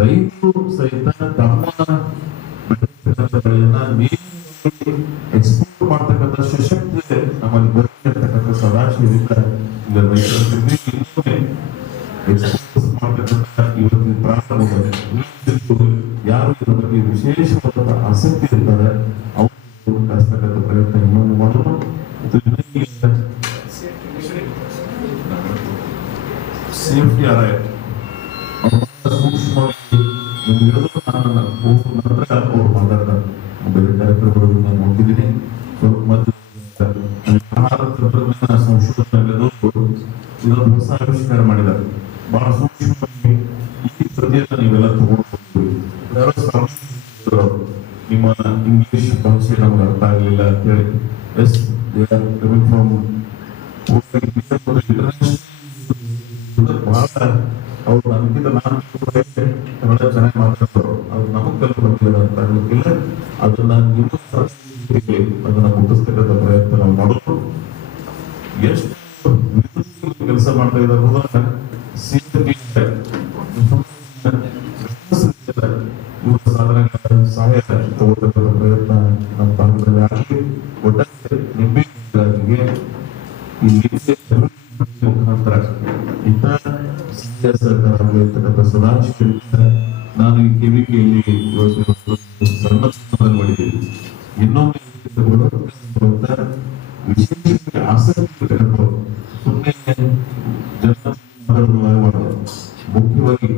ರೈತರು ಸಹಿತ ತಮ್ಮ ಬೆಳೆಗಳನ್ನ ಎಕ್ಸ್ಪೋರ್ಟ್ ಮಾಡ್ತಕ್ಕಂಥ ಸಶಕ್ತಿ ನಮ್ಮಲ್ಲಿ ಬರ್ತಕ್ಕಂಥ ಸದಾಶಯದಿಂದ ಎಕ್ಸ್ಪೋರ್ಟ್ ಮಾಡ್ತಕ್ಕಂಥ ಇವತ್ತಿನ ಪ್ರಾರಂಭ ಯಾರು ಇದರ ಬಗ್ಗೆ ವಿಶೇಷವಾದ ಆಸಕ್ತಿ ಇರ್ತಾರೆ ಅವರು ಕಲಿಸ್ತಕ್ಕಂಥ ಪ್ರಯತ್ನ ಇನ್ನೊಂದು ಮಾಡಲು ಸೇಫ್ಟಿ ಅರಾಯ್ ಸೂಕ್ಷ್ಮವಾಗಿ ನಂತರ ಅವ್ರು ಮಾತಾಡ್ತಾರೆ. ಬೇರೆ ಕಾರ್ಯಕ್ರಮಗಳನ್ನು ನಾನು ನೋಡಿದ್ದೀನಿ. ಮತ್ತು ಆಹಾರ ತಂತ್ರಜ್ಞಾನ ಸಂಶೋಧನೆಗಳು ಇದೊಂದು ಹೊಸ ಆವಿಷ್ಕಾರ ಮಾಡಿದ್ದಾರೆ. ಬಹಳ ಸೂಕ್ಷ್ಮವಾಗಿ ಈ ಪ್ರತಿಯನ್ನ ನೀವೆಲ್ಲ ತಗೊಂಡು ನಿಮ್ಮ ಇಂಗ್ಲಿಷ್ ಭಾಷೆ ನಮ್ಗೆ ಅರ್ಥ ಆಗಲಿಲ್ಲ ಅಂತ ಹೇಳಿ ಎಸ್ ಬಹಳ ಅವ್ರು ನನ್ಗಿಂತ ನಾನು ಕನ್ನಡ ಚೆನ್ನಾಗಿ ಮಾತಾಡ್ತಾರೆ. ಅದು ನಮಗ್ ಕಲ್ಪನೆ ಅಂತ ಆಗ್ಲಿಕ್ಕಿಲ್ಲ. ಅದನ್ನ ನೀವು ಅದನ್ನ ಮುಟ್ಟಿಸ್ತಕ್ಕಂಥ ಪ್ರಯತ್ನ ನಾವು ಮಾಡೋದು. ಎಷ್ಟು ಕೆಲಸ ಮಾಡ್ತಾ ಇದ್ದಾರೆ ಸಾಧನೆಗಳ ಸಹಾಯ ತಗೊಳ್ತಕ್ಕಂಥ ಪ್ರಯತ್ನ ನಮ್ಮ ಭಾಗದಲ್ಲಿ ಆಗಲಿ. ಒಟ್ಟಾರೆ ನಿಂಬೆಗೆ ಈ ಮುಖಾಂತರ ಇಂಥ ಸರ್ಕಾರತಕ್ಕಂಥ ಸದಾಶಯದಿಂದ ನಾನು ಈ ಕೆವಿಕೆಯಲ್ಲಿ ಸಣ್ಣ ಮಾಡಿದ್ದೀನಿ. ಇನ್ನೊಮ್ಮೆ ವಿಶೇಷ ಆಸಕ್ತಿ ಸುಮ್ಮನೆ ಮುಖ್ಯವಾಗಿ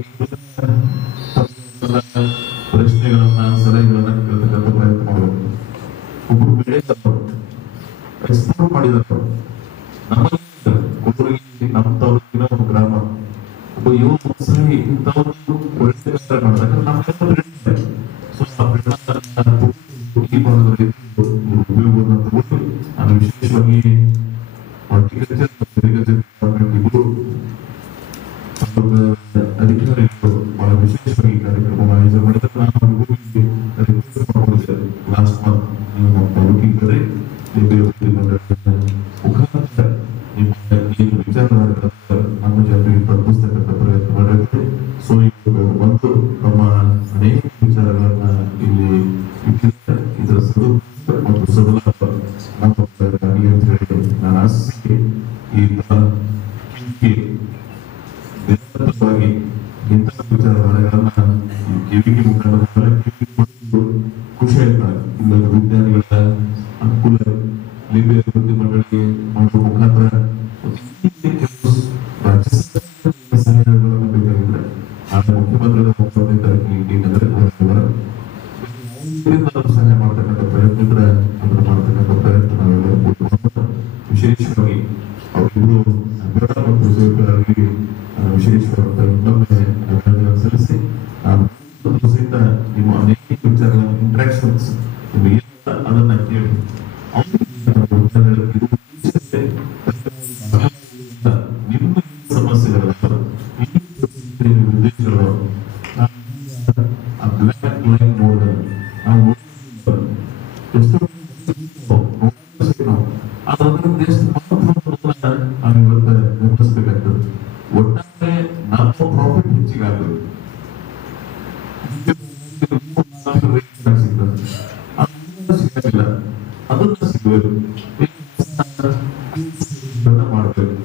ಪ್ರಶ್ನೆಗಳನ್ನ ಸಲಹೆಗಳನ್ನ ಕೇಳ್ತಕ್ಕಂಥ ಪ್ರಯತ್ನ ಮಾಡಬೇಕು. ಒಬ್ಬರು ಬೆಳೆ ಎಕ್ಸ್ಪೋರ್ಟ್ ಮಾಡಿದ್ರು ನಮಗೆ ಒಬ್ಬರಿಗೆ ನಮ್ಮ ತಾಲೂಕಿನ ಒಂದು ಗ್ರಾಮ ಒಬ್ಬ ಯುವ ಮುಸ್ಲಿಂ ಇಂಥವತ್ತು ಒಳ್ಳೆ ಕೆಲಸ ಮಾಡ್ತಾರೆ. ನಮ್ಮ ಈ ಭಾಗದಲ್ಲಿ ಉಪಯೋಗವನ್ನು ತಗೊಂಡು ನಾನು ವಿಶೇಷವಾಗಿ ಹಾರ್ಟಿಕಲ್ಚರ್ ಡಿಪಾರ್ಟ್ಮೆಂಟ್ ಇಬ್ಬರು ಅಧಿಕಾರಿಗಳು ಬಹಳ ವಿಶೇಷವಾಗಿ ಕಾರ್ಯಕ್ರಮ ಆಯೋಜನೆ ಮಾಡಿದ್ರೆ ನಾನು ಲಾಸ್ಟ್ ಮಂತ್ ನಿಮ್ಮ ತಾಲೂಕಿಗೆ ಮುಖಾಂತರ ನಿಮ್ಮ ಏನು ವಿಚಾರಧಾರೆಗಳ ನಮ್ಮ ಜನರಿಗೆ ತಲುಪಿಸ್ತಕ್ಕಂಥ ಪ್ರಯತ್ನ ಮಾಡಿರುತ್ತೆ. ಸೊ ಈಗ ಒಂದು ನಮ್ಮ ಅನೇಕ ವಿಚಾರಗಳನ್ನ ಇಲ್ಲಿ ಇದರ ಸದುಪಯೋಗ ಮತ್ತು ಸಬಲ ನಮ್ಮ ಅಂತ ಹೇಳಿ ನಾನು ಆಶಿಸಿ ಈ ನಿರಂತರವಾಗಿ ಇಂಥ ವಿಚಾರಧಾರೆಗಳನ್ನ ಕಿವಿಗೆ ಮುಖಾಂತರ ಖುಷಿ ಆಯ್ತಾರೆ. ಇಲ್ಲದ ವಿಜ್ಞಾನಿಗಳ ಅನುಕೂಲ ಲಿಂಬೆ ಅಭಿವೃದ್ಧಿ ಮಂಡಳಿಗೆ ಮಾಡುವ ಮುಖಾಂತರ ರಾಜ್ಯ ಸಹಾಯಗಳನ್ನು ಬೇಕಾಗಿದ್ರೆ ಆ ಮುಖ್ಯಮಂತ್ರಿಗಳ ಸಹಾಯ ಮಾಡ್ತಕ್ಕಂಥ ಪ್ರಯತ್ನ ಇದ್ರೆ ಅದನ್ನ ಮಾಡ್ತಕ್ಕಂಥ ಪ್ರಯತ್ನ ನಾವೆಲ್ಲ ವಿಶೇಷವಾಗಿ ಅವರಿಬ್ಬರು ಮತ್ತು ಸೇವಕರಾಗಿ ವಿಶೇಷವಾದ ಇನ್ನೊಮ್ಮೆ ಅಭಿನಂದನೆ ಸಲ್ಲಿಸಿ ಸಹಿತ ನಿಮ್ಮ ಅನೇಕ ವಿಚಾರಗಳ ಇಂಟ್ರಾಕ್ಷನ್ಸ್ ಅದನ್ನ ಕೇಳಿ ನಿಮ್ಮ ಸಮಸ್ಯೆಗಳ ಉದ್ದೇಶಗಳು ಬ್ಲ್ಯಾಕ್ ಲೈನ್ ನೋಡ ನಾವು ಎಷ್ಟು ನಾವು ಇವತ್ತು ಗಮನಿಸಬೇಕಾಗ್ತದೆ. ಒಟ್ಟಾರೆ ನಮ್ಮ ಪ್ರಾಫಿಟ್ ಹೆಚ್ಚಿಗೆ ಆಗ್ತದೆ. ಸಿಗಲಿಲ್ಲ ಅದನ್ನ ಸಿಗಬೇಕು ಮಾಡಬೇಕು.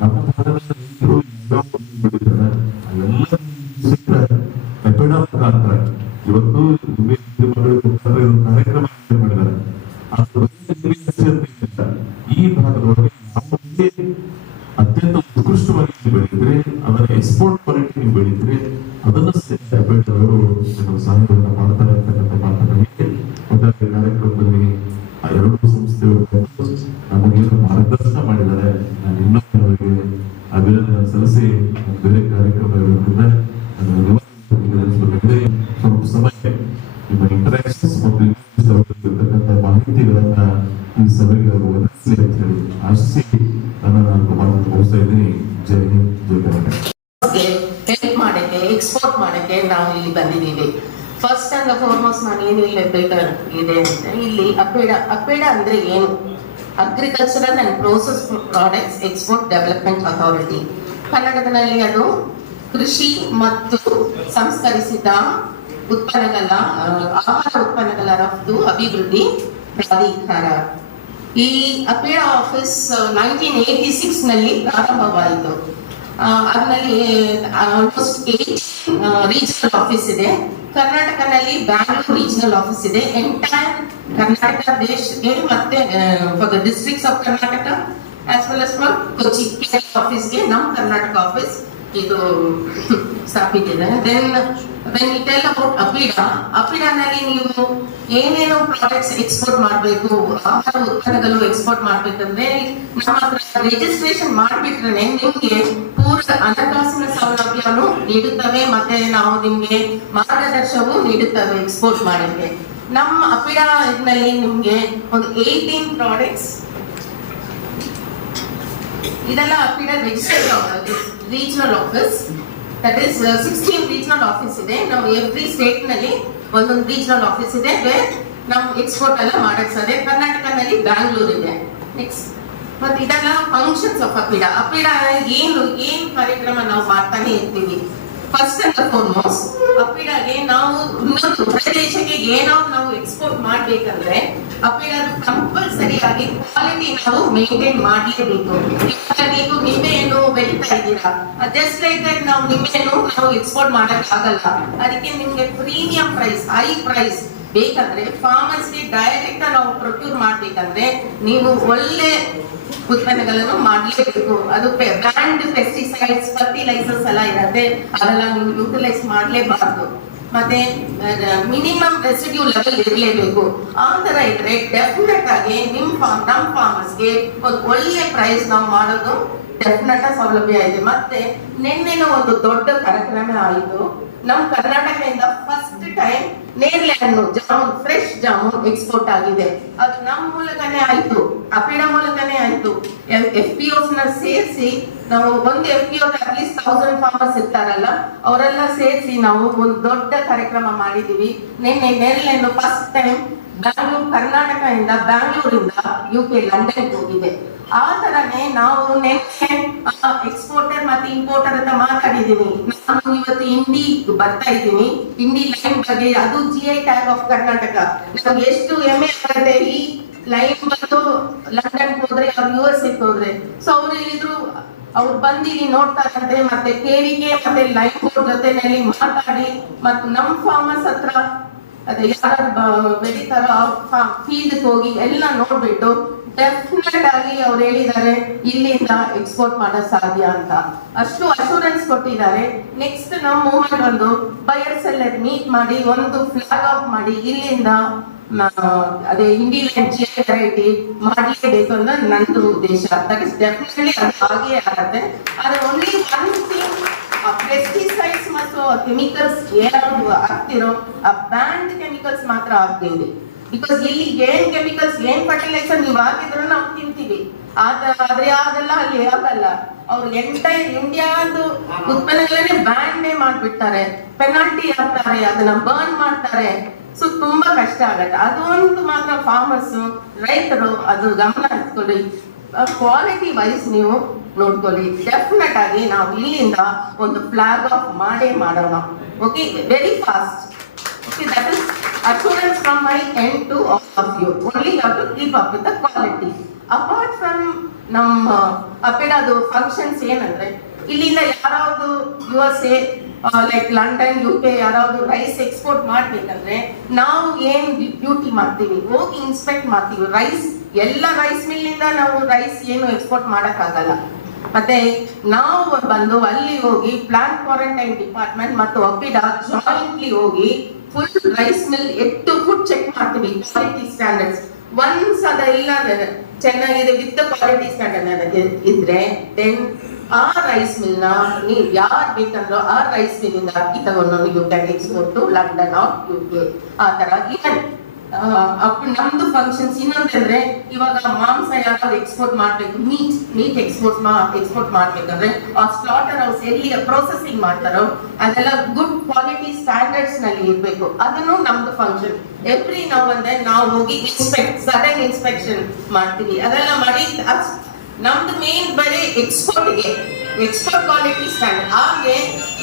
ನಮ್ಮ ಭಾರತದ ಮುಖಾಂತರ ಇವತ್ತು ಕಾರ್ಯಕ್ರಮ ಮಾಡಿದ್ದಾರೆ. ಈ ಭಾಗದೊಳಗೆ ಅತ್ಯಂತ ಉತ್ಕೃಷ್ಟವಾಗಿ ನೀವು ಬೆಳೆದಿದ್ರೆ ಅದರ ಎಕ್ಸ್ಪೋರ್ಟ್ ಕ್ವಾಲಿಟಿ ನೀವು ಬೆಳೆದಿದ್ರೆ ಅದನ್ನು ಸಹಾಯವನ್ನು ಮಾಡ್ತಾರೆ ಅಂತಕ್ಕಂಥ ಮಾತನಾಡಿ ಒಟ್ಟಾರೆ ಕಾರ್ಯಕ್ರಮದಲ್ಲಿ ಆ ಎರಡು ಸಂಸ್ಥೆಗಳು ನಮಗೇನು ಮಾರ್ಗದರ್ಶನ ಮಾಡಿದ್ದಾರೆ. ನಾನು ಇನ್ನೊಮ್ಮೆ ಅವರಿಗೆ ಅಭಿನಂದನೆ ಸಲ್ಲಿಸಿ ಬೇರೆ ಕಾರ್ಯಕ್ರಮ ಇರುವುದರಿಂದ ಸ್ವಲ್ಪ ಸಮಯ ನಿಮ್ಮ ಇಂಟರಾಕ್ಷನ್ಸ್ ಮತ್ತು ಇರ್ತಕ್ಕಂಥ ಮಾಹಿತಿಗಳನ್ನ ಈ ಸಭೆಗೆ ಅವರು ಒದಗಿಸಲಿ ಅಂತ ಹೇಳಿ ಆಶಿಸಿ ನಾನು ಮಾತು ಮುಗಿಸ್ತಾ ಇದ್ದೀನಿ. ಜೈ ಹಿಂದ್, ಜೈ ಕರ್ನಾಟಕ. ಹೆಲ್ಪ್ ಮಾಡಕ್ಕೆ ಎಕ್ಸ್ಪೋರ್ಟ್ ಮಾಡಕ್ಕೆ ನಾವು ಇಲ್ಲಿ ಬಂದಿದ್ದೀವಿ. ಫಸ್ಟ್ ಅಂಡ್ ಫಾರ್ಮೋಸ್ಟ್ ನಾನು ಏನು ಇಲ್ಲಿ ಬೇಟರ್ ಇದೆ ಅಂದ್ರೆ ಇಲ್ಲಿ ಅಪ್ಪೇಡ ಅಂದ್ರೆ ಏನು agricultural and process products export development authority. ಕನ್ನಡದಲ್ಲಿ ಅದು ಕೃಷಿ ಮತ್ತು ಸಂಸ್ಕರಿಸಿದ ಉತ್ಪನ್ನಗಳ ಆಹಾರ ಉತ್ಪನ್ನಗಳ ರಫ್ತು ಅಭಿವೃದ್ಧಿ ಪ್ರಾಧಿಕಾರ. ಈ ಅಪೇಡಾ ಆಫೀಸ್ 1986 ನಲ್ಲಿ ಪ್ರಾರಂಭವಾಯಿತು. ಅದರಲ್ಲಿ ಆಲ್ಮೋಸ್ಟ್ 8 ರೀಜನಲ್ ಆಫೀಸ್ ಇದೆ. ಕರ್ನಾಟಕದಲ್ಲಿ ಬ್ಯಾಂಗ್ಳೂರ್ ರೀಜನಲ್ ಆಫೀಸ್ ಇದೆ. ಎಂಟೈರ್ ಕರ್ನಾಟಕ ದೇಶಕ್ಕೆ ಮತ್ತೆ for the districts of Karnataka as well as for Kochi ಆಫೀಸ್ಗೆ ನಮ್ಮ ಕರ್ನಾಟಕ ಆಫೀಸ್ ಇದು ಸ್ಥಾಪಿಸಿದೆ. Then when it tell about ಅಪಿಡಾನಲ್ಲಿ ನೀವು ಏನೇನು ಪ್ರಾಡಕ್ಟ್ಸ್ ಎಕ್ಸ್ಪೋರ್ಟ್ ಮಾಡಬೇಕು, ಆಹಾರ ಉತ್ಪನ್ನಗಳು ಎಕ್ಸ್ಪೋರ್ಟ್ ಮಾಡ್ಬೇಕಂದ್ರೆ ನಮ್ಮ ಹತ್ರ ರಿಜಿಸ್ಟ್ರೇಷನ್ ಮಾಡಿಬಿಟ್ರೆ ನಿಮ್ಗೆ ಪೂರ್ಣ ಹಣಕಾಸಿನ ಸೌಲಭ್ಯವನ್ನು ನೀಡುತ್ತವೆ ಮತ್ತೆ ನಾವು ನಿಮ್ಗೆ ಮಾರ್ಗದರ್ಶನವೂ ನೀಡುತ್ತವೆ ಎಕ್ಸ್ಪೋರ್ಟ್ ಮಾಡಲಿಕ್ಕೆ. ನಮ್ಮ ಅಪಿಡಾ ಇದರಲ್ಲಿ ನಿಮ್ಗೆ ಒಂದು 18 ಪ್ರಾಡಕ್ಟ್ಸ್ ಇದೆಲ್ಲ APEDA registered regional office, that is 16 regional office ಇದೆ. ನಾವು ಎವ್ರಿ ಸ್ಟೇಟ್ ನಲ್ಲಿ ಒಂದೊಂದು ರೀಜನಲ್ ಆಫೀಸ್ ಇದೆ ನಾವು ಎಕ್ಸ್ಪೋರ್ಟ್ ಎಲ್ಲ ಮಾಡಕ್ ಸಾಧ್ಯ. ಕರ್ನಾಟಕದಲ್ಲಿ ಬ್ಯಾಂಗ್ಳೂರ್ ಇದೆ. ನೆಕ್ಸ್ಟ್ ಮತ್ತೆ ಇದೆಲ್ಲ ಫಂಕ್ಷನ್ಸ್ ಆಫ್ ಅಪಿಡಾ ಏನ್ ಕಾರ್ಯಕ್ರಮ ನಾವು ಮಾಡ್ತಾನೆ ಇರ್ತೀವಿ. ಫಸ್ಟ್ ಅಂಡ್ ಫಾರ್ಮೋಸ್ಟ್ ಅಪಿಡಾಗೆ ನಾವು ಇನ್ನೊಂದು ದೇಶಕ್ಕೆ ಏನಾದ್ರು ನಾವು ಎಕ್ಸ್ಪೋರ್ಟ್ ಮಾಡ್ಬೇಕಂದ್ರೆ ಅಪಿಡಾದ ಕಂಪಲ್ಸರಿ ಆಗಿ ಕ್ವಾಲಿಟಿ ನಾವು ಮೇಂಟೈನ್ ಮಾಡಲೇಬೇಕು. ನೀವು ನಿಂಬೆಹಣ್ಣು ಬೆಳೀತಾ ಇದ್ದೀರಾ, ಜಸ್ಟ್ ಲೈಕ್ ದಟ್ ನಾವು ನಿಂಬೆಹಣ್ಣು ನಾವು ಎಕ್ಸ್ಪೋರ್ಟ್ ಮಾಡಕ್ ಆಗಲ್ಲ. ಅದಕ್ಕೆ ನಿಮ್ಗೆ ಪ್ರೀಮಿಯಂ ಪ್ರೈಸ್, ಹೈ ಪ್ರೈಸ್ ಬೇಕಂದ್ರೆ ಫಾರ್ಮರ್ಸ್ಗೆ ಡೈರೆಕ್ಟ್ ನಾವು ಪ್ರೊಕ್ಯೂರ್ ಮಾಡ್ಬೇಕಂದ್ರೆ ನೀವು ಒಳ್ಳೆ ಉತ್ಪನ್ನಗಳನ್ನು ಮಾಡಲೇಬೇಕು. ಅದು ಬ್ರ್ಯಾಂಡ್ ಪೆಸ್ಟಿಸೈಡ್ಸ್, ಫರ್ಟಿಲೈಸರ್ಸ್ ಎಲ್ಲ ಇರುತ್ತೆ, ಅದೆಲ್ಲ ನೀವು ಯೂಟಿಲೈಸ್ ಮಾಡಲೇಬಾರ್ದು. ಮತ್ತೆ ಮಿನಿಮಮ್ ರೆಸಿಡ್ಯೂ ಲೆವೆಲ್ ಇರಲೇಬೇಕು. ಆ ತರ ಇದ್ರೆ ಡೆಫಿನೆಟ್ ಆಗಿ ನಮ್ಮ ಫಾರ್ಮರ್ಸ್ಗೆ ಒಂದು ಒಳ್ಳೆ ಪ್ರೈಸ್ ನಾವು ಮಾಡೋದು ಡೆಫಿನೆಟ್ ಸೌಲಭ್ಯ ಇದೆ. ಮತ್ತೆ ನಿನ್ನೆನೂ ಒಂದು ದೊಡ್ಡ ಕಾರ್ಯಕ್ರಮ ಆಯಿತು. ನಮ್ಮ ಕರ್ನಾಟಕದಿಂದ ಫಸ್ಟ್ ಟೈಮ್ ನೇರಳೆ ಹಣ್ಣು ಜಾಮೂನ್, ಫ್ರೆಶ್ ಜಾಮೂನ್ ಎಕ್ಸ್ಪೋರ್ಟ್ ಆಗಿದೆ. ಅದು ನಮ್ಮ ಮೂಲಕನೇ ಆಯ್ತು, ಅಪಿಡಾ ಮೂಲಕನೇ ಆಯ್ತು. FPOs ನ ಸೇರಿಸಿ ನಾವು ಒಂದು FPO ಅಟ್ಲೀಸ್ಟ್ 1000 ಫಾರ್ಮರ್ಸ್ ಇರ್ತಾರಲ್ಲ ಅವರೆಲ್ಲ ಸೇರಿಸಿ ನಾವು ಒಂದು ದೊಡ್ಡ ಕಾರ್ಯಕ್ರಮ ಮಾಡಿದೀವಿ. ನಿನ್ನೆ ನೇರಳೆ ಹಣ್ಣು ಫಸ್ಟ್ ಟೈಮ್ ಬ್ಯಾಂಗ್ಳೂರ್, ಕರ್ನಾಟಕದಿಂದ ಬ್ಯಾಂಗ್ಳೂರಿಂದ UK ಲಂಡನ್ ಹೋಗಿದೆ. ಆ ತರನೇ ನಾವು ನೆನ್ನೆ ಎಕ್ಸ್ಪೋರ್ಟರ್ ಮತ್ತೆ ಇಂಪೋರ್ಟರ್ ಅಂತ ಮಾತಾಡಿದೀನಿ. ನಾನು ಇವತ್ತು ಇಂಡಿ ಬರ್ತಾ ಇದ್ದೀನಿ, ಇಂಡಿ ಲೈನ್ ಬಗ್ಗೆ, ಅದು GI ಟ್ಯಾಗ್ ಆಫ್ ಕರ್ನಾಟಕ. ನಮ್ಗೆ ಎಷ್ಟು ಹೆಮ್ಮೆ ಆಗುತ್ತೆ. ಈ ಲೈನ್ ಬಂದು ಲಂಡನ್ ಹೋದ್ರೆ, ಅವ್ರು US ಹೋದ್ರೆ, ಸೊ ಅವ್ರು ಹೇಳಿದ್ರು ಅವ್ರು ಬಂದು ಇಲ್ಲಿ ನೋಡ್ತಾರಂತೆ, ಮತ್ತೆ KVK ಮತ್ತೆ ಲೈನ್ ಬೋರ್ಡ್ ಜೊತೆನಲ್ಲಿ ಮಾತಾಡಿ ಮತ್ತು ನಮ್ಮ ಫಾರ್ಮರ್ಸ್ ಹತ್ರ ಅದೇ ಯಾರು ಬೆಳೀತಾರೋ ಫೀಲ್ಡ್ ಹೋಗಿ ಎಲ್ಲ ನೋಡ್ಬಿಟ್ಟು ಡೆಫಿನೆಟ್ ಆಗಿ ಅವ್ರು ಹೇಳಿದ್ದಾರೆ ಇಲ್ಲಿಂದ ಎಕ್ಸ್ಪೋರ್ಟ್ ಮಾಡೋ ಸಾಧ್ಯ ಅಂತ. ಅಷ್ಟು ಅಶೂರೆನ್ಸ್ ಕೊಟ್ಟಿದ್ದಾರೆ. ನೆಕ್ಸ್ಟ್ ನಮ್ಮ ಮೂವ್ಮೆಂಟ್ ಒಂದು ಬಯರ್ ಸೆಲ್ಲರ್ ಮೀಟ್ ಮಾಡಿ ಒಂದು ಫ್ಲಾಗ್ ಆಫ್ ಮಾಡಿ ಇಲ್ಲಿಂದ ಅದೇ ಇಂಡಿಯನ್ GI ವೆರೈಟಿ ಮಾಡಲೇಬೇಕು ಅನ್ನೋದು ನಂದು ಉದ್ದೇಶ. ದಟ್ ಇಸ್ ಡೆಫಿನೆಟ್ಲಿ ಅದು ಹಾಗೆ ಆಗುತ್ತೆ. ಆದ್ರೆ ಓನ್ಲಿ ಒನ್ ಥಿಂಗ್, ಪೆಸ್ಟಿಸೈಡ್ಸ್ ಮತ್ತು ಕೆಮಿಕಲ್ಸ್ ಏನಾದ್ರು ಹಾಕ್ತಿರೋ ಆ ಬ್ಯಾನ್ಡ್ ಕೆಮಿಕಲ್ಸ್ ಮಾತ್ರ ಹಾಕ್ತೀವಿ. ಬಿಕಾಸ್ ಇಲ್ಲಿ ಏನ್ ಕೆಮಿಕಲ್ಸ್, ಏನ್ ಫರ್ಟಿಲೈಸರ್ ನೀವು ಹಾಕಿದ್ರು ನಾವು ತಿಂತೀವಿ. ಆದ್ರೆ ಅದೆಲ್ಲ ಅಲ್ಲಿ ಆಗಲ್ಲ. ಅವ್ರು ಎಂಟೈರ್ ಇಂಡಿಯಾದು ಉತ್ಪನ್ನಗಳನ್ನೇ ಬ್ಯಾನ್ನೇ ಮಾಡ್ಬಿಡ್ತಾರೆ, ಪೆನಾಲ್ಟಿ ಹಾಕ್ತಾರೆ, ಅದನ್ನ ಬರ್ನ್ ಮಾಡ್ತಾರೆ. ಸೊ ತುಂಬಾ ಕಷ್ಟ ಆಗತ್ತೆ. ಅದೊಂದು ಮಾತ್ರ ಫಾರ್ಮರ್ಸ್, ರೈತರು ಅದು ಗಮನ ಹಚ್ಕೊಳ್ಳಿ. ಕ್ವಾಲಿಟಿ ವೈಸ್ ನೀವು ನೋಡ್ಕೊಳ್ಳಿ. ಡೆಫಿನೆಟ್ ಆಗಿ ನಾವು ಇಲ್ಲಿಂದ ಒಂದು ಫ್ಲಾಗ್ ಆಫ್ ಮಾಡೋಣ. Okay, very fast. Okay, that is assurance from my end to all of you. Only you have to keep up with the quality. Apart from ನಮ್ಮ ಅಪೆಡಾದು ಫಂಕ್ಷನ್ಸ್ ಏನಂದ್ರೆ ಇಲ್ಲಿಂದ ಯಾರಾவது USA ಲೈಕ್ ಲಂಡನ್ UK ಯಾರಾவது rice export ಮಾಡ್ಬೇಕಂದ್ರೆ ನಾವು ಏನ್ duty ಮಾಡ್ತೀವಿ, ಹೋಗಿ ಇನ್ಸ್ಪೆಕ್ಟ್ ಮಾಡ್ತೀವಿ. ರೈಸ್ ಎಲ್ಲ ರೈಸ್ ಮಿಲ್ಲಿಂದ ನಾವು ರೈಸ್ ಏನು ಎಕ್ಸ್ಪೋರ್ಟ್ ಮಾಡಕ್ ಆಗಲ್ಲ. ಮತ್ತೆ ನಾವು ಬಂದು ಅಲ್ಲಿ ಹೋಗಿ ಪ್ಲಾಂಟ್ ಕ್ವಾರಂಟೈನ್ ಡಿಪಾರ್ಟ್ಮೆಂಟ್ ಮತ್ತು ಅಪಿಡಾ ಜಾಯಿಂಟ್ಲಿ ಹೋಗಿ ಫುಲ್ ರೈಸ್ ಮಿಲ್ ಎಷ್ಟು ಫುಡ್ ಚೆಕ್ ಮಾಡ್ತೀವಿ, ಕ್ವಾಲಿಟಿ ಸ್ಟ್ಯಾಂಡರ್ಡ್ಸ್. ಒನ್ಸ್ ಅದೆಲ್ಲ ಚೆನ್ನಾಗಿದೆ ವಿತ್ ಕ್ವಾಲಿಟಿ ಸ್ಟ್ಯಾಂಡರ್ಡ್ ಇದ್ರೆ ದೆನ್ ಆ ರೈಸ್ ಮಿಲ್ ನ ನೀವು ಯಾರು ಬೇಕಂದ್ರೂ ಆ ರೈಸ್ ಮಿಲ್ ಇಂದ ಅಕ್ಕಿ ತಗೊಂಡು you can export to London or UK. ಆ ತರ ಈವನ್ ನಮ್ದು ಫಂಕ್ಷನ್ಸ್ ಇನ್ನೊಂದಂದ್ರೆ ಇವಾಗ ಮಾಂಸ ಯಾರಾದ್ರು ಎಕ್ಸ್ಪೋರ್ಟ್ ಮಾಡ್ಬೇಕು, ಮೀಟ್ ಎಕ್ಸ್ಪೋರ್ಟ್ ಮಾಡ್ಬೇಕಂದ್ರೆ ಆ ಸ್ಲಾಟರ್ ಹೌಸ್ ಎಲ್ಲಿ ಪ್ರೊಸೆಸಿಂಗ್ ಮಾಡ್ತಾರೋ ಅದೆಲ್ಲ ಗುಡ್ ಕ್ವಾಲಿಟಿ ಸ್ಟ್ಯಾಂಡರ್ಡ್ ಸ್ಟ್ಯಾಂಡರ್ಡ್ಸ್ ನಲ್ಲಿ ಇರ್ಬೇಕು. ಅದನ್ನು ನಮ್ದು ಫಂಕ್ಷನ್. ಎವ್ರಿ ನಾವು ಅಂದ್ರೆ ನಾವು ಹೋಗಿ ಸಡನ್ ಇನ್ಸ್ಪೆಕ್ಷನ್ ಮಾಡ್ತೀವಿ. ಅದೆಲ್ಲ ಮಾಡಿ ನಮ್ದು ಮೇನ್ ಬರೀ ಎಕ್ಸ್ಪೋರ್ಟ್ ಕ್ವಾಲಿಟಿ ಸ್ಟ್ಯಾಂಡರ್ಡ್. ಹಾಗೆ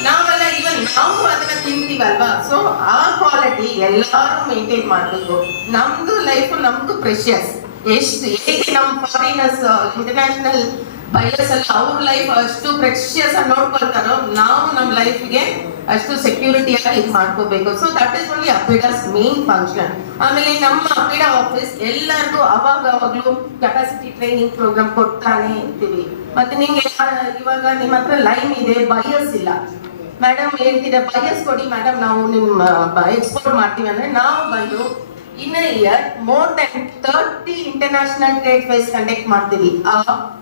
ನಾವೆಲ್ಲ ಇವನ್ ನಾವು ಅದನ್ನ ತಿಂತೀವಲ್ವಾ, ಸೊ ಆ ಕ್ವಾಲಿಟಿ ಎಲ್ಲಾರು ಮೇಂಟೈನ್ ಮಾಡ್ಬೇಕು. ನಮ್ದು ಲೈಫ್ ನಮ್ದು ಪ್ರೆಷಿಯಸ್. ಎಷ್ಟು ಹೇಗೆ ನಮ್ಮ ಫಾರಿನರ್ಸ್ ಇಂಟರ್ನ್ಯಾಷನಲ್ ಬೈಯರ್ಸ್ ಎಲ್ಲ ಅವ್ರ ಲೈಫ್ ಅಷ್ಟು ಪ್ರೆಷಿಯಸ್ ಆಗಿ ನೋಡ್ಕೊಳ್ತಾರೋ, ನಾವು ನಮ್ಮ ಲೈಫ್ಗೆ ಅಷ್ಟು ಸೆಕ್ಯೂರಿಟಿ ಆಗಿ ಇದು ಮಾಡ್ಕೋಬೇಕು. ಸೊ ದಟ್ ಇಸ್ ಓನ್ಲಿ ಅಪಿಡಾಸ್ ಮೇನ್ ಫಂಕ್ಷನ್. ಆಮೇಲೆ ನಮ್ಮ ಅಪಿಡಾ ಆಫೀಸ್ ಎಲ್ಲರಿಗೂ ಅವಾಗವಾಗ್ಲೂ ಕೆಪಾಸಿಟಿ ಟ್ರೈನಿಂಗ್ ಪ್ರೋಗ್ರಾಮ್ ಕೊಡ್ತಾನೆ ಇರ್ತೀವಿ. ಮತ್ತೆ ನಿಮ್ಗೆ ಇವಾಗ ನಿಮ್ಮ ಹತ್ರ ಲೈನ್ ಇದೆ, ಬೈಯರ್ಸ್ ಇಲ್ಲ, ಮೇಡಮ್ ಹೇಳ್ತಿದ್ದೆ ಬೈಯರ್ಸ್ ಕೊಡಿ ಮೇಡಮ್, ನಾವು ನಿಮ್ಮ ಎಕ್ಸ್ಪೋರ್ಟ್ ಮಾಡ್ತೀವಿ ಅಂದ್ರೆ ನಾವು ಬಂದು in a year more than 30 international trade fairs conduct ಮಾಡ್ತೀವಿ. ಆ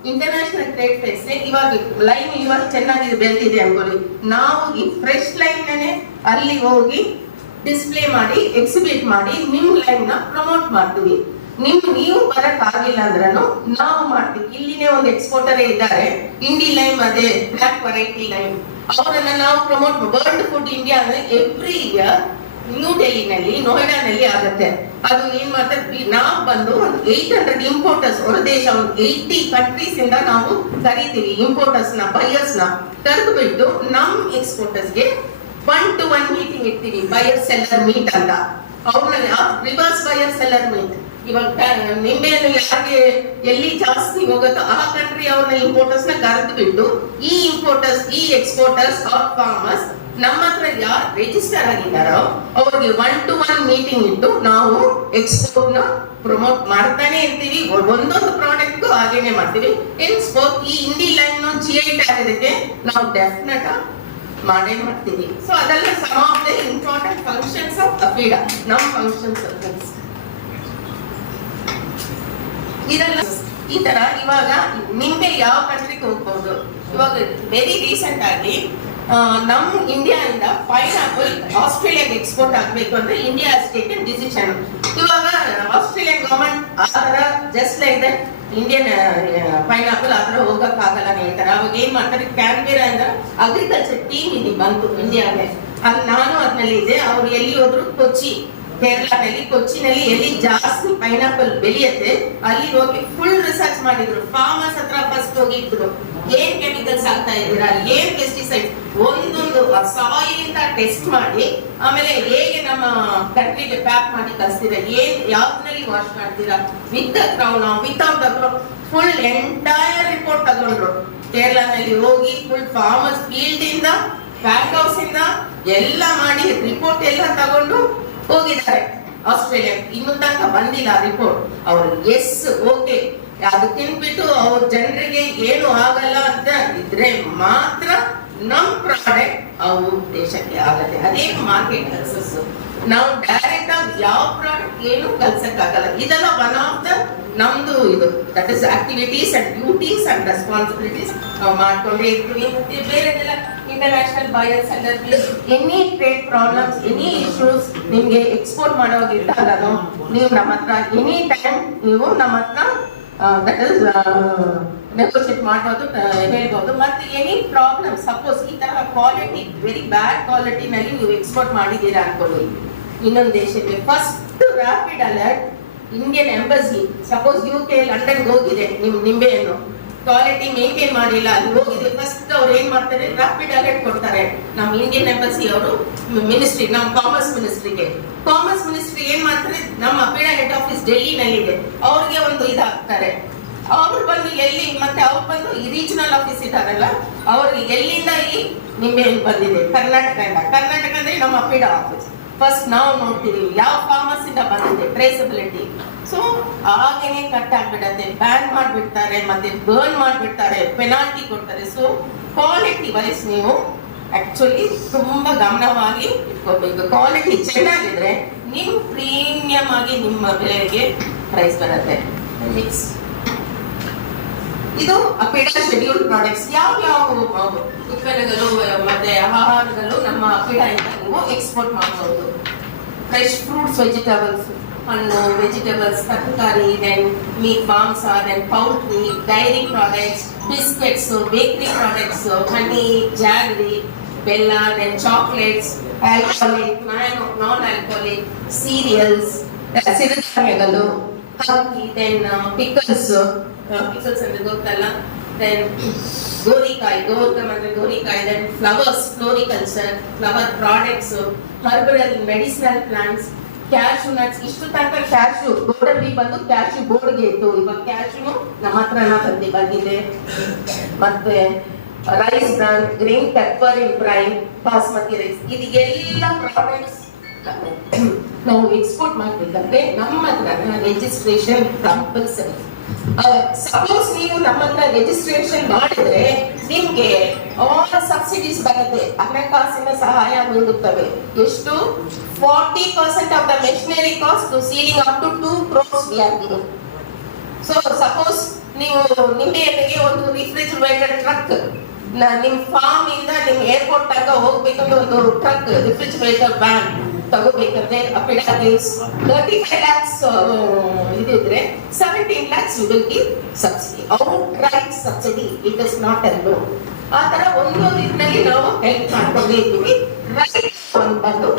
ಇಂಟರ್ನ್ಯಾಷನಲ್ ಟ್ರೇಡ್ ಫೇರ್ಸ್ ಇವಾಗ ಲೈನ್ ಇವಾಗ ಚೆನ್ನಾಗಿ ಬೆಳೆದಿದೆ ಅನ್ಕೊಳ್ಳಿ, ನಾವು ಈ ಫ್ರೆಶ್ ಲೈನ್ ಅಲ್ಲಿ ಹೋಗಿ ಡಿಸ್ಪ್ಲೇ ಮಾಡಿ ಎಕ್ಸಿಬಿಟ್ ಮಾಡಿ ನಿಮ್ ಲೈನ್ ನ ಪ್ರಮೋಟ್ ಮಾಡ್ತೀವಿ. ನೀವು ಬರಕ್ ಆಗಿಲ್ಲ ಅಂದ್ರೂ ನಾವು ಮಾಡ್ತೀವಿ. ಇಲ್ಲಿನೇ ಒಂದು ಎಕ್ಸ್ಪೋರ್ಟರ್ ಇದ್ದಾರೆ, ಇಂಡಿ ಲೈಮ್, ಅದೇ ಬ್ಲಾಕ್ ವೆರೈಟಿ ಲೈಮ್, ಅವರನ್ನ ನಾವು ಪ್ರಮೋಟ್. ವರ್ಲ್ಡ್ ಫುಡ್ ಇಂಡಿಯಾ ಅಂದ್ರೆ ಎವ್ರಿ ಇಯರ್ ನ್ಯೂ ಡೆಲ್ಲಿನಲ್ಲಿ, ನೋಯ್ಡಾನಲ್ಲಿ ಆಗುತ್ತೆ. ಅದು ಏನ್ ಮಾಡ್ತಾರೆ, ನಾವು ಬಂದು ಒಂದು 800 ಇಂಪೋರ್ಟರ್ಸ್ ಹೊರ ದೇಶ, ಒಂದು 80 ಕಂಟ್ರೀಸ್ ಇಂದ ನಾವು ಕರೀತೀವಿ ಇಂಪೋರ್ಟರ್ಸ್ ನ, ಬೈಯರ್ಸ್ ನ ಕರೆದು ಬಿಟ್ಟು ನಮ್ ಎಕ್ಸ್ಪೋರ್ಟರ್ಸ್ ಗೆ 1-to-1 ಮೀಟಿಂಗ್ ಇರ್ತೀವಿ. ಬೈಯರ್ ಸೆಲ್ಲರ್ ಮೀಟ್ ಅಂತ. ಅವ್ರನ್ನ ರಿವರ್ಸ್ ಬೈಯರ್ ಸೆಲ್ಲರ್ ಮೀಟ್. ಇವಾಗ ನಿಂಬೆಯನ್ನು ಯಾಕೆ ಎಲ್ಲಿ ಜಾಸ್ತಿ ಹೋಗುತ್ತೋ ಆ ಕಂಟ್ರಿ ಅವ್ರನ್ನ ಇಂಪೋರ್ಟರ್ಸ್ ನ ಕರೆದು ಬಿಟ್ಟು ಈ ಇಂಪೋರ್ಟರ್ಸ್, ಈ ಎಕ್ಸ್ಪೋರ್ಟರ್ಸ್ ಆರ್ ಫಾರ್ಮರ್ಸ್ ನಮ್ಮ ಹತ್ರ ಯಾರು ರಿಜಿಸ್ಟರ್ ಆಗಿದ್ದಾರೋ ಅವ್ರಿಗೆ 1-to-1 ಮೀಟಿಂಗ್ ಇಟ್ಟು ನಾವು ಎಕ್ಸ್ಪೋರ್ಟ್ ನ ಪ್ರಮೋಟ್ ಮಾಡ್ತಾನೆ ಇರ್ತೀವಿ. ಒಂದೊಂದು ಪ್ರಾಡಕ್ಟ್ ಹಾಗೇನೆ ಮಾಡ್ತೀವಿ. ಎಕ್ಸ್ಪೋರ್ಟ್ ಈ ಇಂಡಿ ಲೈನ್ GI ಟ್ಯಾಗ್ ಇದಕ್ಕೆ ನಾವು ಡೆಫಿನೆಟ್ ಮಾಡೇ ಮಾಡ್ತೀವಿ. ಸೊ ಅದೆಲ್ಲ some of the important functions of APEDA, ನಮ್ಮ ಫಂಕ್ಷನ್ಸ್. ಇದೆಲ್ಲ ಈ ತರ. ಇವಾಗ ನಿಮ್ಗೆ ಯಾವ ಕಂಟ್ರಿಗೆ ಹೋಗ್ಬಹುದು, ಇವಾಗ ವೆರಿ ರೀಸೆಂಟ್ ಆಗಿ ನಮ್ ಇಂಡಿಯಾ ಇಂದ ಪೈನಾಪಲ್ ಆಸ್ಟ್ರೇಲಿಯಾಗೆ ಎಕ್ಸ್ಪೋರ್ಟ್ ಆಗ್ಬೇಕು ಅಂದ್ರೆ ಇಂಡಿಯಾ ಹ್ಯಾಸ್ ಟೇಕನ್ ಡಿಸಿಷನ್. ಇವಾಗ ಆಸ್ಟ್ರೇಲಿಯನ್ ಗವರ್ಮೆಂಟ್ ಆತರ just like that Indian pineapple ಆತರ ಹೋಗಕ್ ಆಗಲ್ಲ ಹೇಳ್ತಾರೆ. ಅವಾಗ ಏನ್ ಮಾಡ್ತಾರೆ, ಕ್ಯಾನ್ಬೆರಾ ಇಂದ ಅಗ್ರಿಕಲ್ಚರ್ ಟೀಮ್ ಇಲ್ಲಿ ಬಂತು ಇಂಡಿಯಾಗೆ. ಅಲ್ಲಿ ನಾನು ಅದ್ನಲ್ಲಿ ಇದೆ. ಅವ್ರು ಎಲ್ಲಿ ಹೋದ್ರು, ಕೇರಳದಲ್ಲಿ ಕೊಚ್ಚಿನಲ್ಲಿ ಎಲ್ಲಿ ಜಾಸ್ತಿ ಪೈನಾಪಲ್ ಬೆಳೆಯುತ್ತೆ ಅಲ್ಲಿ ಹೋಗಿ ಫುಲ್ ರಿಸರ್ಚ್ ಮಾಡಿದ್ರು. ಫಾರ್ಮರ್ಸ್ ಹತ್ರ ಫಸ್ಟ್ ಹೋಗಿದ್ರು, ಏನ್ ಕೆಮಿಕಲ್ಸ್ ಆಗ್ತಾ ಇದ್ದೀರಾ, ಏನ್ ಪೆಸ್ಟಿಸೈಡ್, ಒಂದೊಂದು ಸಾಯಿಲ್ ಇಂದ ಟೆಸ್ಟ್ ಮಾಡಿ, ಆಮೇಲೆ ಹೇಗೆ ನಮ್ಮ ಕಂಟ್ರಿಗೆ ಪ್ಯಾಕ್ ಮಾಡಿ ಕಳಿಸ್ತೀರಾ, ಏನ್ ಯಾವ್ದ್ರಲ್ಲಿ ವಾಶ್ ಮಾಡ್ತೀರಾ, with crown without crown, full entire report ತಗೊಂಡ್ರು. ಕೇರಳನಲ್ಲಿ ಹೋಗಿ ಫುಲ್ ಫಾರ್ಮರ್ಸ್ ಫೀಲ್ಡ್ ಇಂದ, ಪ್ಯಾಕ್ ಹೌಸ್ ಇಂದ ಎಲ್ಲ ಮಾಡಿ ರಿಪೋರ್ಟ್ ಎಲ್ಲ ತಗೊಂಡು ಹೋಗಿದ್ದಾರೆ ಆಸ್ಟ್ರೇಲಿಯಾ. ಇನ್ನು ತನಕ ಬಂದಿಲ್ಲ ರಿಪೋರ್ಟ್. ಅವ್ರು ಎಸ್ ಓಕೆ ಅದು ತಿನ್ಬಿಟ್ಟು ಅವ್ರ ಜನರಿಗೆ ಏನು ಆಗಲ್ಲ ಅಂತ ಇದ್ರೆ ಮಾತ್ರ ನಮ್ ಪ್ರಾಡಕ್ಟ್ ಅವ್ರ ದೇಶಕ್ಕೆ ಆಗತ್ತೆ. ಅದೇ ಮಾರ್ಕೆಟ್ ಅಕ್ಸೆಸ್. ನಾವು ಡೈರೆಕ್ಟ್ ಆಗಿ ಯಾವ ಪ್ರಾಡಕ್ಟ್ ಏನು ಕಲ್ಸಕ್ ಆಗಲ್ಲ. ಇದೆಲ್ಲ ಒನ್ ಆಫ್ ದ ನಮ್ದು ಇದು that is activities and duties and responsibilities ನಾವು ಮಾಡ್ಕೊಂಡೇ ಇರ್ತೀವಿ. ಮತ್ತೆ ಬೇರೆದೆಲ್ಲ ಇಂಟರ್ನ್ಯಾಷನಲ್ ಬೈಯರ್ಸ್ ಎಲ್ಲರಿಗೆ any trade problems, any issues ನಿಮ್ಗೆ ಎಕ್ಸ್ಪೋರ್ಟ್ ಮಾಡೋವಾಗ ಇದ್ದಾಗ ನೀವು ನಮ್ಮ ಹತ್ರ ಎನಿ ಟೈಮ್ ನೀವು ನಮ್ಮ ಹತ್ರ ದಟ್ ಇಸ್ ನೆಗೋಷಿಯೇಟ್ ಮಾಡ್ಬೋದು, ಹೇಳ್ಬೋದು. ಮತ್ತೆ ಎನಿ ಪ್ರಾಬ್ಲಮ್, ಸಪೋಸ್ ಈ ತರ ಕ್ವಾಲಿಟಿ ವೆರಿ ಬ್ಯಾಡ್ ಕ್ವಾಲಿಟಿನಲ್ಲಿ ನೀವು ಎಕ್ಸ್ಪೋರ್ಟ್ ಮಾಡಿದ್ದೀರಾ ಅನ್ಕೊಳ್ಳಿ ಇನ್ನೊಂದು ದೇಶಕ್ಕೆ, first rapid alert Indian embassy. Suppose UK London ಹೋಗಿದೆ, ನಿಂಬೆಯನ್ನು ಕ್ವಾಲಿಟಿ ಮೇಂಟೈನ್ ಮಾಡಿಲ್ಲ, ಅಲ್ಲಿ ಹೋಗಿದೆ, ಫಸ್ಟ್ ಅವ್ರು ಏನ್ ಮಾಡ್ತಾರೆ, ರ್ಯಾಪಿಡ್ ಅಲರ್ಟ್ ಕೊಡ್ತಾರೆ ನಮ್ಮ ಇಂಡಿಯನ್ ಎಂಬಸಿ ಅವರು, ಮಿನಿಸ್ಟ್ರಿ, ನಮ್ಮ ಕಾಮರ್ಸ್ ಮಿನಿಸ್ಟ್ರಿ ಏನ್ ಮಾಡ್ತಾರೆ, ನಮ್ಮ ಅಪಿಡಾ ಹೆಡ್ ಆಫೀಸ್ ಡೆಲ್ಲಿನಲ್ಲಿದೆ, ಅವ್ರಿಗೆ ಒಂದು ಇದಾಗ್ತಾರೆ. ಅವ್ರು ಬಂದು ಎಲ್ಲಿ, ಮತ್ತೆ ಅವ್ರು ಬಂದು ಈ ರೀಜನಲ್ ಆಫೀಸ್ ಇದ್ದಾರಲ್ಲ ಅವ್ರಿಗೆ ಎಲ್ಲಿಂದ ಈ ನಿಂಬೆಹಣ್ಣು ಬಂದಿದೆ, ಕರ್ನಾಟಕ ಅಂದ್ರೆ ನಮ್ಮ ಅಪಿಡಾ ಆಫೀಸ್. ಫಸ್ಟ್ ನಾವು ನೋಡ್ತೀವಿ ಯಾವ ಫಾರ್ಮರ್ಸ್ ಇಂದ ಬಂದಿದೆ, ಟ್ರೇಸಬಿಲಿಟಿ. ಸೊ ಹಾಗೇನೆ ಕಟ್ ಆಗ್ಬಿಡತ್ತೆ, ಬ್ಯಾನ್ ಮಾಡ್ಬಿಡ್ತಾರೆ, ಮತ್ತೆ ಬರ್ನ್ ಮಾಡ್ಬಿಡ್ತಾರೆ, ಪೆನಾಲ್ಟಿ ಕೊಡ್ತಾರೆ. ಸೊ ಕ್ವಾಲಿಟಿ ವೈಸ್ ನೀವು ಆಕ್ಚುಲಿ ತುಂಬಾ ಗಮನವಾಗಿ ಇಟ್ಕೋಬೇಕು. ಕ್ವಾಲಿಟಿ ಚೆನ್ನಾಗಿದ್ರೆ ನಿಮ್ ಪ್ರೀಮಿಯಂ ಆಗಿ ನಿಮ್ಮ ಬೆಲೆಗೆ ಪ್ರೈಸ್ ಬರುತ್ತೆ. ನೆಕ್ಸ್ಟ್ ಇದು ಅಪಿಡಾ ಶೆಡ್ಯೂಲ್ ಪ್ರಾಡಕ್ಟ್ಸ್. ಯಾವ ಉತ್ಪನ್ನಗಳು ಮತ್ತೆ ಆಹಾರಗಳು ನಮ್ಮ ಅಪಿಡಾ ಇಂದ ನೀವು ಎಕ್ಸ್ಪೋರ್ಟ್ ಮಾಡಬಹುದು. ಫ್ರೆಶ್ ಫ್ರೂಟ್ಸ್, ವೆಜಿಟೇಬಲ್ಸ್, ಹಣ್ಣು, ವೆಜಿಟೇಬಲ್ಸ್, ತರಕಾರಿ, ದೆನ್ ಮೀಟ್, ಮಾಂಸ, then poultry, dairy products, biscuits, bakery products, honey, jaggery, bella, then chocolates, alcoholic, non-alcoholic, cereals, ಸಿರಿಧಾನ್ಯಗಳು, ಹಾಕಿ, then pickles ಅಂದ್ರೆ ಗೊತ್ತಲ್ಲ, then ಗೋರಿಕಾಯಿ, ಗೋರ್ಗಮ್ ಅಂದ್ರೆ ಗೋರಿಕಾಯಿ, then flowers, floriculture, flower products, herbal, medicinal plants, cash nuts. ಇಷ್ಟು ತನಕ ಕ್ಯಾಶು ಬೋರ್ಡಲ್ಲಿ ಬಂದು ಕ್ಯಾಶು ಬೋರ್ಡ್ಗೆ ಇತ್ತು, ಇವಾಗ ಕ್ಯಾಶು ನಮ್ಮ ಹತ್ರನ ಬಂದಿದೆ. ಮತ್ತೆ ರೈಸ್ ಬ್ರಾನ್, ಗ್ರೀನ್ ಪೆಪ್ಪರ್ ಇನ್ ಬ್ರೈನ್, ಬಾಸ್ಮತಿ ರೈಸ್, ಇದೆಲ್ಲ ಪ್ರಾಡಕ್ಟ್ಸ್ ನಾವು ಎಕ್ಸ್ಪೋರ್ಟ್ ಮಾಡ್ಬೇಕಂದ್ರೆ ನಮ್ಮ ಹತ್ರ ರಿಜಿಸ್ಟ್ರೇಷನ್ ಕಂಪಲ್ಸರಿ. ಸಪೋಸ್ ನೀವು ನಮ್ಮ ಹತ್ರ ರಿಜಿಸ್ಟ್ರೇಷನ್ ಮಾಡಿದ್ರೆ ನಿಮ್ಗೆ ಆಲ್ ಸಬ್ಸಿಡೀಸ್ ಬರುತ್ತೆ, ಹಣಕಾಸಿನ ಸಹಾಯ ನೀಡುತ್ತವೆ. ಎಷ್ಟು? 40% of the machinery cost to ceiling up to 2 crores we are giving. So suppose ನೀವು ನಿಂಬೆಹಣ್ಣಿಗೆ ಒಂದು ರಿಫ್ರಿಜರೇಟರ್ ಟ್ರಕ್, ನಿಮ್ ಫಾರ್ಮ್ ಇಂದ ನಿಮ್ ಏರ್ಪೋರ್ಟ್ ತನಕ ಹೋಗ್ಬೇಕಂದ್ರೆ ಒಂದು ಟ್ರಕ್ ರಿಫ್ರಿಜರೇಟರ್ ವ್ಯಾನ್ ತಗೋಬೇಕಂದ್ರೆ ಅಪಿಡಾಗಿಲ್ಸ್ 35 lakhs ಇದಿದ್ರೆ 17 lakhs you will give subsidy, outright subsidy, it is not a loan. ಆ ತರ ಒಂದು ರೀತಿಯಲ್ಲಿ ನಾವು ಹೆಲ್ಪ್ ಮಾಡ್ಕೊಂಡೇ ಇದ್ದೀವಿ. ಬಂದು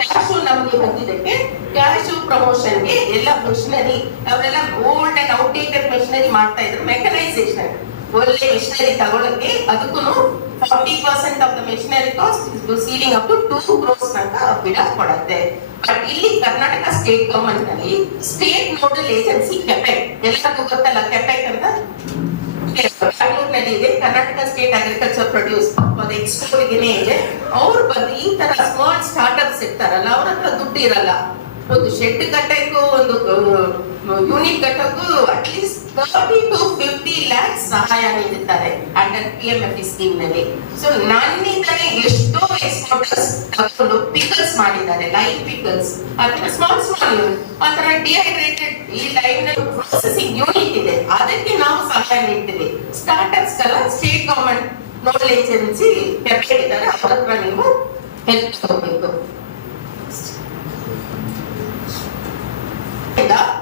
ಕ್ಯಾಶು ನಮಗೆ ಬಂದಿದ್ದಕ್ಕೆ ಕ್ಯಾಶು ಪ್ರಮೋಷನ್ಗೆ ಎಲ್ಲ ಮೆಷಿನರಿ ಅವರೆಲ್ಲ ಓಲ್ಡ್ ಅಂಡ್ ಔಟ್ಡೇಟೆಡ್ ಮೆಷಿನರಿ ಮಾಡ್ತಾ ಇದ್ರು. ಮೆಕನೈಸೇಷನ್ ಒಳ್ಳೆ ಮೆಷಿನರಿ ತಗೊಳಕ್ಕೆ ಅದಕ್ಕೂ 40% of the machinery cost ceiling up to 2 crores ತನಕ ಬಿಡ ಕೊಡುತ್ತೆ. ಬಟ್ ಇಲ್ಲಿ ಕರ್ನಾಟಕ ಸ್ಟೇಟ್ ಗವರ್ಮೆಂಟ್ ನಲ್ಲಿ ಸ್ಟೇಟ್ ನೋಡಲ್ ಏಜೆನ್ಸಿ ಕೆಪೆಕ್, ಎಲ್ಲರಿಗೂ ಗೊತ್ತಲ್ಲ ಕೆಪೆಕ್ ಅಂತ, ಬೆಂಗಳೂರಿನಲ್ಲಿ ಇದೆ. ಕರ್ನಾಟಕ ಸ್ಟೇಟ್ ಅಗ್ರಿಕಲ್ಚರ್ ಪ್ರೊಡ್ಯೂಸ್ ಅದು ಎಕ್ಸ್ಪೋರ್ಟ್ಗೆನೇ ಇದೆ. ಅವ್ರು ಬಂದು ಈ ತರ ಸ್ಮಾಲ್ ಸ್ಟಾರ್ಟ್ಅಪ್ಸ್ ಇರ್ತಾರಲ್ಲ, ಅವ್ರ ಹತ್ರ ದುಡ್ಡು ಇರಲ್ಲ, ಒಂದು ಶೆಡ್ ಕಟ್ಟಕ್ಕೂ ಒಂದು ಯೂನಿಟ್ ಕಟ್ಟಕ್ಕೂ ಅಟ್ಲೀಸ್ಟ್ 30 to 50 lakhs ಸಹಾಯ ನೀಡುತ್ತಾರೆ ಅಂಡರ್ PMFE ಸ್ಕೀಮ್ ನಲ್ಲಿ. ಸೊ ನನ್ನಿಂದಲೇ ಎಷ್ಟೋ ಎಕ್ಸ್ಪೋರ್ಟರ್ಸ್ ತಗೊಂಡು ಪಿಕಲ್ಸ್ ಮಾಡಿದ್ದಾರೆ, ಲೈನ್ ಪಿಕಲ್ಸ್, ಅದನ್ನ ಸ್ಮಾಲ್ ಆ ತರ ಡಿಹೈಡ್ರೇಟೆಡ್ ಈ ಲೈನ್ ಪ್ರೊಸೆಸಿಂಗ್ ಯೂನಿಟ್ ಇದೆ, ಅದಕ್ಕೆ ನಾವು ಸಹಾಯ ನೀಡ್ತೀವಿ. ಸ್ಟಾರ್ಟ್ಅಪ್ಸ್ ಗೆಲ್ಲ ಸ್ಟೇಟ್ ಗವರ್ಮೆಂಟ್ ನೋಡಲ್ ಏಜೆನ್ಸಿ ಇದ್ದಾರೆ, ಅವ್ರ ಹತ್ರ ನೀವು ಹೆಲ್ಪ್ ತಗೋಬೇಕು.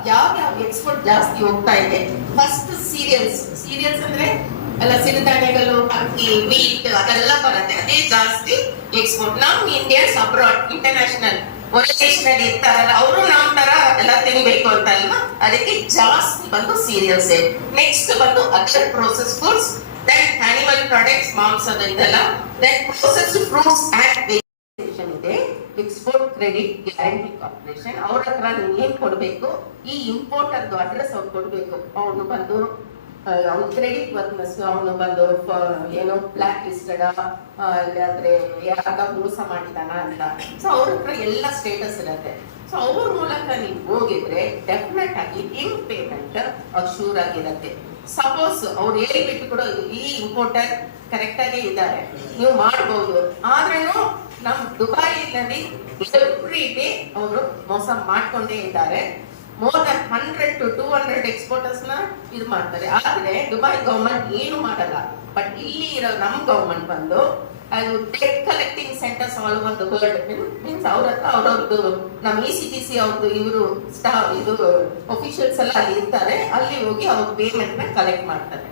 ಯಾವ ಎಕ್ಸ್ಪೋರ್ಟ್ ಜಾಸ್ತಿ ಹೋಗ್ತಾ ಇದೆ? ಫಸ್ಟ್ ಸೀರಿಯಲ್ಸ್ ಅಂದ್ರೆ ಎಲ್ಲ ಸಿರಿಧಾನ್ಯಗಳು, ಅಕ್ಕಿ, ವೀಟ್ ಅದೆಲ್ಲ ಬರುತ್ತೆ, ಅದೇ ಜಾಸ್ತಿ ಎಕ್ಸ್ಪೋರ್ಟ್. ನಮ್ ಇಂಡಿಯನ್ಸ್ ಅಬ್ರಾಡ್ ಇಂಟರ್ನ್ಯಾಷನಲ್ ಒರಿಜಿನೇಷನ್ ಇರ್ತಾರಲ್ಲ, ಅವರು ನಮ್ ತರ ಎಲ್ಲ ತಿನ್ಬೇಕು ಅಂತ ಅಲ್ವಾ, ಅದಕ್ಕೆ ಜಾಸ್ತಿ ಬಂದು ಸೀರಿಯಲ್ಸ್. ನೆಕ್ಸ್ಟ್ ಬಂದು other process foods, then animal products, ಮಾಂಸದ ಇದೆಲ್ಲ, ದೆನ್ ಪ್ರೊಸೆಸ್ಡ್ ಫ್ರೂಟ್ಸ್ ಅಂಡ್ ಇದೆ. ಎಕ್ಸ್ಪೋರ್ಟ್ ಕ್ರೆಡಿಟ್ ಗ್ಯಾರಂಟಿ ಕಾರ್ಪೊರೇಷನ್, ಅವ್ರ ಹತ್ರ ನೀವು ಏನ್ ಕೊಡ್ಬೇಕು, ಈ ಇಂಪೋರ್ಟರ್ದು ಅಡ್ರೆಸ್ ಅವ್ರು ಕೊಡ್ಬೇಕು. ಅವನು ಬಂದು ಅವ್ನ ಕ್ರೆಡಿಟ್ ವರ್ತ್ನೆಸ್, ಅವನು ಬಂದು ಏನೋ ಬ್ಲಾಕ್ ಲಿಸ್ಟೆಡ್ ಇಲ್ಲಾಂದ್ರೆ ಯಾರ ಮೋಸ ಮಾಡಿದಾನ ಅಂತ. ಸೊ ಅವ್ರ ಹತ್ರ ಎಲ್ಲ ಸ್ಟೇಟಸ್ ಇರುತ್ತೆ. ಸೊ ಅವ್ರ ಮೂಲಕ ನೀವು ಹೋಗಿದ್ರೆ ಡೆಫಿನೆಟ್ ಆಗಿ ಇನ್ ಪೇಮೆಂಟ್ ಶೂರ್ ಆಗಿರುತ್ತೆ. ಸಪೋಸ್ ಅವ್ರು ಹೇಳ್ಬಿಟ್ಟು ಕೂಡ ಈ ಇಂಪೋರ್ಟರ್ ಕರೆಕ್ಟ್ ಆಗೇ ಇದ್ದಾರೆ, ನೀವು ಮಾಡಬಹುದು. ಆದ್ರೂ ನಮ್ ದುಬೈನಲ್ಲಿ ಎವ್ರಿ ಡೇ ಅವರು ಮೋಸ ಮಾಡ್ಕೊಂಡೇ ಇದ್ದಾರೆ. ಮೋರ್ ದನ್ 100 to 200 ಎಕ್ಸ್ಪೋರ್ಟರ್ಸ್ ನ ಇದು ಮಾಡ್ತಾರೆ. ಆದ್ರೆ ದುಬೈ ಗವರ್ಮೆಂಟ್ ಏನು ಮಾಡಲ್ಲ. ಬಟ್ ಇಲ್ಲಿ ಇರೋ ನಮ್ ಗವರ್ಮೆಂಟ್ ಬಂದು ಅದು debt collecting centres all over the world means ಅವ್ರ ಹತ್ರ ಅವ್ರವ್ರದ್ದು ನಮ್ಮ ECTC ಅವ್ರದ್ದು ಇವರು ಇದು ಅಫಿಷಿಯಲ್ಸ್ ಎಲ್ಲ ಅಲ್ಲಿ ಇರ್ತಾರೆ, ಅಲ್ಲಿ ಹೋಗಿ ಅವ್ರ ಪೇಮೆಂಟ್ ನ ಕಲೆಕ್ಟ್ ಮಾಡ್ತಾರೆ.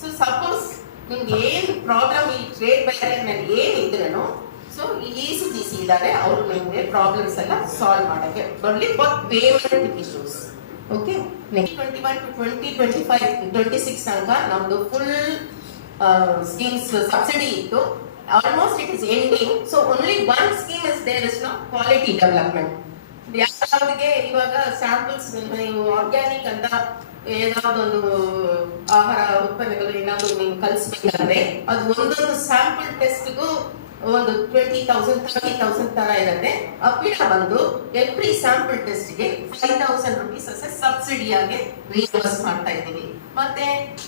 ಸೊ ಸಪೋಸ್ ನಿಮ್ಗೆ ಏನ್ ಪ್ರಾಬ್ಲಮ್ ಈ ಟ್ರೇಡ್ ಬೈಯರ್ ನಲ್ಲಿ ಏನ್ ಇದ್ರೇನು, ಸೊ ಈ ECTC ಇದ್ದಾರೆ, ಅವರು ನಿಮಗೆ ಪ್ರಾಬ್ಲಮ್ಸ್ ಎಲ್ಲ ಸಾಲ್ವ್ ಮಾಡಕ್ಕೆ ಬರಲಿ for payment issues. Okay, next 21 to 2025 26 ತನಕ ನಮ್ದು ಫುಲ್ ಸ್ಕೀಮ್ಸ್ ಸಬ್ಸಿಡಿ ಇತ್ತು. Almost it is ending. So only one scheme is there is no quality development. ಯಾವ್ದಿಗೆ ಇವಾಗ ಸ್ಯಾಂಪಲ್ಸ್ ನೀವು ಆರ್ಗ್ಯಾನಿಕ್ ಅಂತ ಏನಾದೊಂದು ಆಹಾರ ಉತ್ಪನ್ನಗಳು ಏನಾದ್ರು ನೀವು ಕಲಿಸ್ಬೇಕಂದ್ರೆ ಅದು ಒಂದೊಂದು ಸ್ಯಾಂಪಲ್ ಟೆಸ್ಟ್ಗೂ ಒಂದು 20,000 30,000 ತರ ಇರುತ್ತೆ. ಅಪಿಡ ಬಂದು ಎವ್ರಿ ಸ್ಯಾಂಪಲ್ ಟೆಸ್ಟ್ ಗೆ 5,000 rupees ಸಬ್ಸಿಡಿ ಆಗಿ ರೀಇಂಬರ್ಸ್ ಮಾಡ್ತಾ ಇದ್ದೀವಿ. ಮತ್ತೆ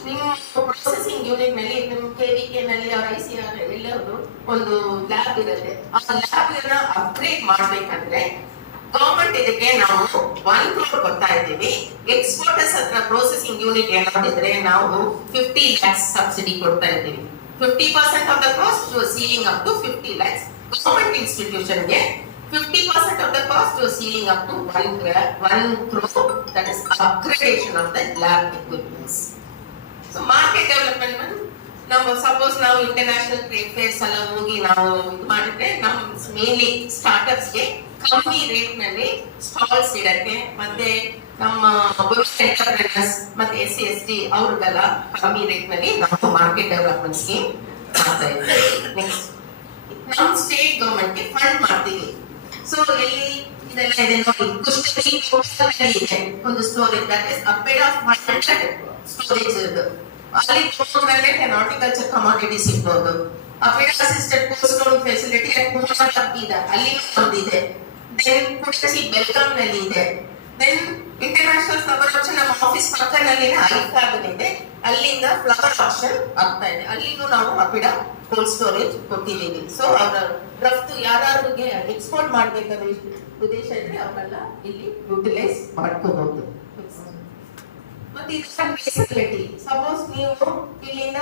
ನಿಮ್ಮ ಪ್ರೊಸೆಸಿಂಗ್ ಯೂನಿಟ್ ನಲ್ಲಿ ನಿಮ್ಮ KVK ನಲ್ಲಿ ಅವ್ರ ICR ಎಲ್ಲರೂ ಒಂದು ಲ್ಯಾಬ್ ಇರುತ್ತೆ. ಆ ಲ್ಯಾಬ್ ಅನ್ನ ಅಪ್ಗ್ರೇಡ್ ಮಾಡ್ಬೇಕಂದ್ರೆ ಗವರ್ಮೆಂಟ್ ಇದಕ್ಕೆ ನಾವು 1 crore ಕೊಡ್ತಾ ಇದ್ದೀವಿ. ಎಕ್ಸ್ಪೋರ್ಟರ್ಸ್ ಹತ್ರ ಪ್ರೊಸೆಸಿಂಗ್ ಯೂನಿಟ್ ಏನಾದಿದ್ರೆ ನಾವು 50 lakhs ಸಬ್ಸಿಡಿ ಕೊಡ್ತಾ ಇದ್ದೀವಿ. 50% of the cost to sealing up to 50 lakhs. Government institution ಗೆ 50% of the cost to sealing up to 1 crore. That is upgradation of the lab equipments. So market development ನಾವು suppose ನಾವು international trade fairs ಎಲ್ಲ ಹೋಗಿ ನಾವು ಇದು ಮಾಡಿದ್ರೆ ನಮ್ mainly ಸ್ಟಾರ್ಟ್ಅಪ್ಸ್ಗೆ ಕಮ್ಮಿ ರೇಟ್ ನಲ್ಲಿ ಸ್ಟಾಲ್ಸ್ ಇಡಕ್ಕೆ, ಮತ್ತೆ ನಮ್ಮ ಎಂಟರ್ಪ್ರೆನರ್ಸ್ ಮತ್ತೆ SC/ST ಅವ್ರಿಗೆಲ್ಲ ಕಮ್ಮಿ ರೇಟ್ ನಲ್ಲಿ ನಾವು ಮಾರ್ಕೆಟ್ ಡೆವಲಪ್ಮೆಂಟ್ ಸ್ಕೀಮ್ ಮಾಡ್ತಾ ಇದ್ದೀವಿ. ನೆಕ್ಸ್ಟ್ ನಮ್ಮ ಸ್ಟೇಟ್ ಗವರ್ಮೆಂಟ್ ಗೆ ಫಂಡ್ ಮಾಡ್ತೀವಿ. ಸೊ ಇಲ್ಲಿ ಇದೆಲ್ಲ ಇದೆ ನೋಡಿ, ಕುಷ್ಟಗಿ ಇದೆ ಒಂದು storage, that is APEDA of 100 storage ಇರೋದು. ಅಲ್ಲಿ ಗ್ರಾನೈಟ್ ಅಂಡ್ ಹಾರ್ಟಿಕಲ್ಚರ್ ಕಮಾಡಿಟೀಸ್ ಇರ್ಬೋದು. APEDA assisted cold storage facility at Kumarapatti ಇದೆ, ಅಲ್ಲಿ ಒಂದಿದೆ. ದೆನ್ ಕುಷ್ಟಗಿ ಬೆಲ್ಗಾಂ ನಲ್ಲಿ ಇದೆ. ದೆನ್ ಇಂಟರ್ನ್ಯಾಷನಲ್ ಫ್ಲವರ್ ಆಕ್ಷನ್ ನಮ್ಮ ಆಫೀಸ್ ಪಕ್ಕದಲ್ಲಿ ಐಕಾರ್ಡ್ ಇದೆ, ಅಲ್ಲಿಂದ ಫ್ಲವರ್ ಆಕ್ಷನ್ ಆಗ್ತಾ ಇದೆ. ಅಲ್ಲಿನೂ ನಾವು ಅಪಿಡ ಕೋಲ್ಡ್ ಸ್ಟೋರೇಜ್ ಕೊಟ್ಟಿದ್ದೀವಿ. ಸೊ ಅವರ ರಫ್ತು ಯಾರಿಗೆ ಎಕ್ಸ್ಪೋರ್ಟ್ ಮಾಡ್ಬೇಕಾದ್ರೆ ಉದ್ದೇಶ ಇದ್ರೆ ಅವರೆಲ್ಲ ಇಲ್ಲಿ ಯುಟಿಲೈಸ್ ಮಾಡ್ಕೋಬಹುದು. ಮತ್ತೆ ಫೆಸಿಲಿಟಿ, ಸಪೋಸ್ ನೀವು ಇಲ್ಲಿಂದ